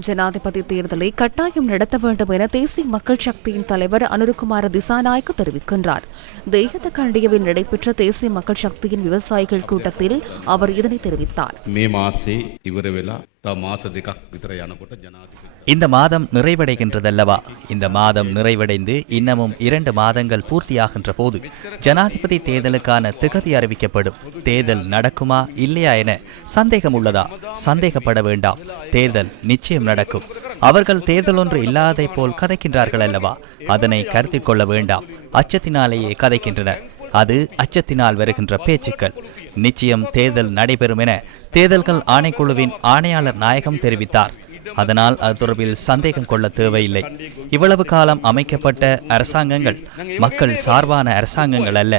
ஜனாதிபதி தேர்தலை கட்டாயம் நடத்த வேண்டும் என தேசிய மக்கள் சக்தியின் தலைவர் அனுருகுமார திசாநாயக்கு தெரிவிக்கின்றார். தெய்யத கண்டியவில் நடைபெற்ற தேசிய மக்கள் சக்தியின் விவசாயிகள் கூட்டத்தில் அவர் இதனை தெரிவித்தார். மே மாசே இவரவேலா இந்த மாதம் நிறைவடைகின்றதல்லவா? இந்த மாதம் நிறைவடைந்து இன்னமும் இரண்டு மாதங்கள் பூர்த்தியாகின்ற போது ஜனாதிபதி தேர்தலுக்கான திகதி அறிவிக்கப்படும். தேர்தல் நடக்குமா இல்லையா என சந்தேகம் உள்ளதா சந்தேகப்பட வேண்டாம். தேர்தல் நிச்சயம் நடக்கும். அவர்கள் தேர்தல் ஒன்று இல்லாதை போல் கதைக்கின்றார்கள் அல்லவா அதனை கருத்தில் கொள்ள வேண்டாம். அச்சத்தினாலேயே கதைக்கின்றனர். அது அச்சத்தினால் வருகின்ற பேச்சுக்கள். நிச்சயம் தேர்தல் நடைபெறும் என தேர்தல்கள் ஆணைக்குழுவின் ஆணையாளர் நாயகம் தெரிவித்தார். அதனால் அது தொடர்பில் சந்தேகம் கொள்ள தேவையில்லை. இவ்வளவு காலம் அமைக்கப்பட்ட அரசாங்கங்கள் மக்கள் சார்பான அரசாங்கங்கள் அல்ல.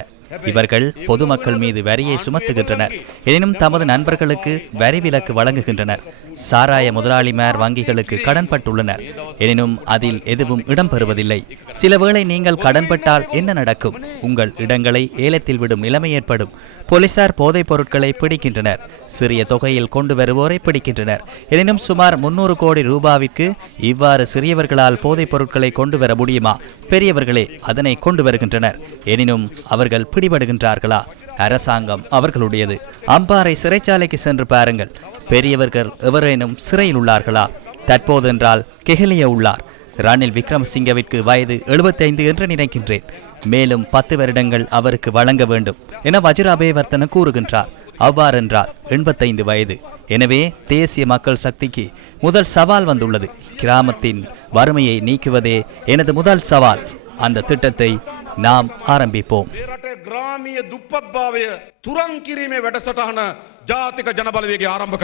இவர்கள் பொதுமக்கள் மீது வரியை சுமத்துகின்றனர். எனினும் தமது நண்பர்களுக்கு வரி விலக்கு வழங்குகின்றனர். சாராய முதலாளிமார் வங்கிகளுக்கு கடன்பட்டுள்ளனர். எனினும் அதில் எதுவும் இடம்பெறுவதில்லை. சில வேளை நீங்கள் கடன்பட்டால் என்ன நடக்கும்? உங்கள் இடங்களை ஏலத்தில் விடும் நிலைமை ஏற்படும். போலீசார் போதைப் பொருட்களை பிடிக்கின்றனர். சிறிய தொகையில் கொண்டு வருவோரை பிடிக்கின்றனர். எனினும் சுமார் முன்னூறு கோடி ரூபாவிற்கு இவ்வாறு சிறியவர்களால் போதைப் பொருட்களை கொண்டு வர முடியுமா? பெரியவர்களே அதனை கொண்டு வருகின்றனர். எனினும் அவர்கள் பிடிபடுகின்றார்களா? அரசாங்கம் அவர்களுடையது. அம்பாறை சிறைச்சாலைக்கு சென்று பாருங்கள். பெரியவர்கள் எவரேனும் சிறையில் உள்ளார்களா? தற்போதென்றால் கெஹலிய உள்ளார். ரணில் விக்ரமசிங்கவிற்கு வயது 75 என்று நினைக்கின்றேன். மேலும் பத்து வருடங்கள் அவருக்கு வழங்க வேண்டும் என வஜ்ராபேவர்த்தன கூறுகின்றார். அவ்வாறென்றால் எண்பத்தைந்து வயது. எனவே தேசிய மக்கள் சக்திக்கு முதல் சவால் வந்துள்ளது. கிராமத்தின் வறுமையை நீக்குவதே எனது முதல் சவால். அந்த திட்டத்தை நாம் ஆரம்பிப்போம். கிராமிய துப்பப்பாவைய துரங்கிரிமே வெடசட்டான ஜாதிக ஜனபலவேகி ஆரம்ப